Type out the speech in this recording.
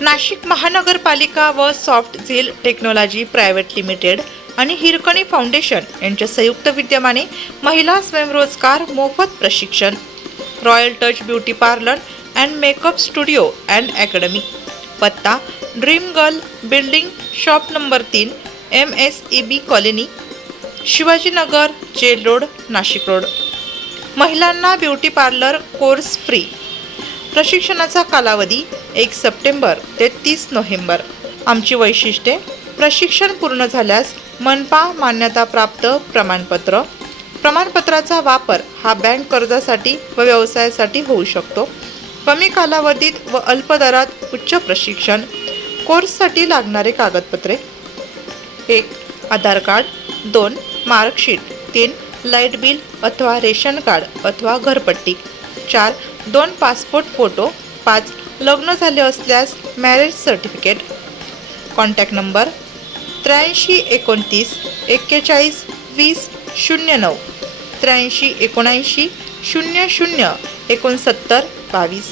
नाशिक महानगरपालिका व सॉफ्ट झील टेक्नॉलॉजी प्रायव्हेट लिमिटेड आणि हिरकणी फाउंडेशन यांच्या संयुक्त विद्यमाने महिला स्वयंरोजगार मोफत प्रशिक्षण. Royal touch beauty parlour and makeup studio and academy. पत्ता dream girl building, shop number 3, MSEB colony, Shivajinagar, jail road, Nashik road. महिलांना ब्युटी पार्लर कोर्स फ्री. प्रशिक्षणाचा कालावधी 1 सप्टेंबर ते 30 नोव्हेंबर. आमची वैशिष्ट्ये: प्रशिक्षण पूर्ण झाल्यास मनपा मान्यताप्राप्त प्रमाणपत्र. प्रमाणपत्राचा वापर हा बँक कर्जासाठी व व्यवसायासाठी होऊ शकतो. कमी कालावधीत व अल्प दरात उच्च प्रशिक्षण. कोर्ससाठी लागणारे कागदपत्रे: 1. आधार कार्ड. 2. मार्कशीट. 3. लाईट बिल अथवा रेशन कार्ड अथवा घरपट्टी. 4. 2 पासपोर्ट फोटो. 5. लग्न झाले असल्यास मॅरेज सर्टिफिकेट. Contact number 83 29 41 20 09, 83 79 00 69 22.